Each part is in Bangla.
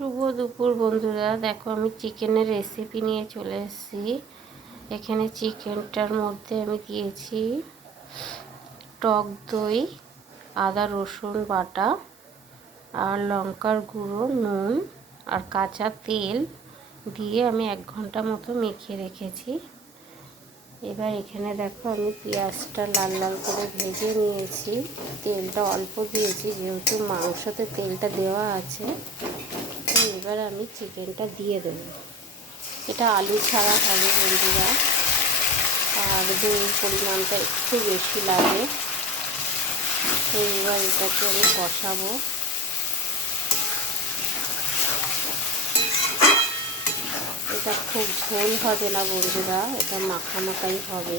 শুভ দুপুর বন্ধুরা, দেখো আমি চিকেনের রেসিপি নিয়ে চলে এসেছি। এখানে চিকেনটার মধ্যে আমি দিয়েছি টক দই, আদা রসুন বাটা আর লঙ্কার গুঁড়ো, নুন আর কাঁচা তেল দিয়ে আমি 1 ঘন্টা মতো মেখে রেখেছি। এবার এখানে দেখো আমি পেঁয়াজটা লাল লাল করে ভেজে নিয়েছি। তেলটা অল্প দিয়েছি যেহেতু মাংসতে তেলটা দেওয়া আছে। এবার আমি চিকেনটা দিয়ে দেবো। এটা আলু ছাড়া হবে বন্ধুরা, আর দইয়ের পরিমাণটা একটু বেশি লাগে। তো এবার এটাকে আমি কষাবো। এটা খুব ঝোল হবে না বন্ধুরা, এটা মাখামাখাই হবে।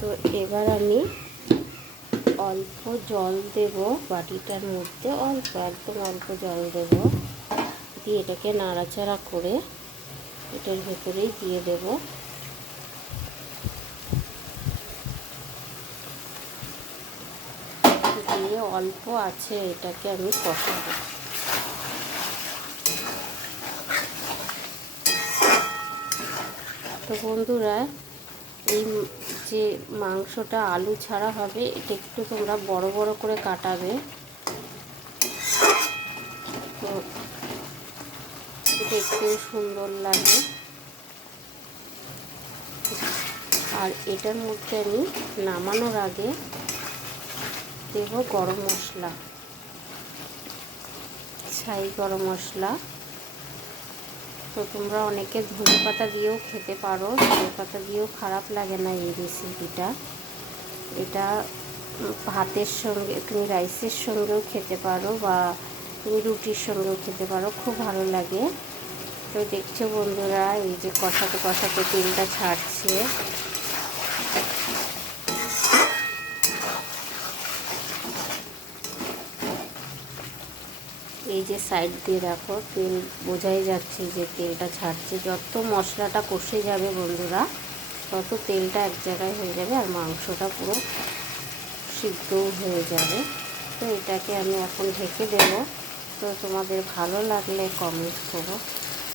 তো এবার আমি অল্প জল দেব বাটিটার মধ্যে, একদম অল্প জল দেব, দিয়ে এটাকে নাড়াচাড়া করে এটার ভেতরেই দিয়ে দেব। দিয়ে অল্প আছে এটাকে আমি কষাবো। তো বন্ধুরা, এই যে মাংসটা আলু ছাড়া হবে, এটা একটু তোমরা বড় বড় করে কাটাবে। তো এটা একটু সুন্দর লাগে। আর এটার মধ্যে আমি নামানোর আগে দেব গরম মশলা, ছাই গরম মশলা। তো তোমরা অনেকে ধনে পাতা দিয়েও খেতে পারো, ধনে পাতা দিয়েও খারাপ লাগে না এই রেসিপিটা। এটা ভাতের সঙ্গে, তুমি রাইসের সঙ্গেও খেতে পারো বা তুমি রুটির সঙ্গেও খেতে পারো, খুব ভালো লাগে। তো দেখছো বন্ধুরা, এই যে কষাতে কষাতে তেলটা ছাড়ছে। এই যে সাইড দিয়ে দেখো তেল বোঝাই যাচ্ছে যে তেলটা ছাড়ছে। যত মশলাটা কষে যাবে বন্ধুরা, তত তেলটা এক জায়গায় হয়ে যাবে আর মাংসটা পুরো সিদ্ধও হয়ে যাবে। তো এটাকে আমি এখন ঢেকে দেবো। তো তোমাদের ভালো লাগলে কমেন্ট করো।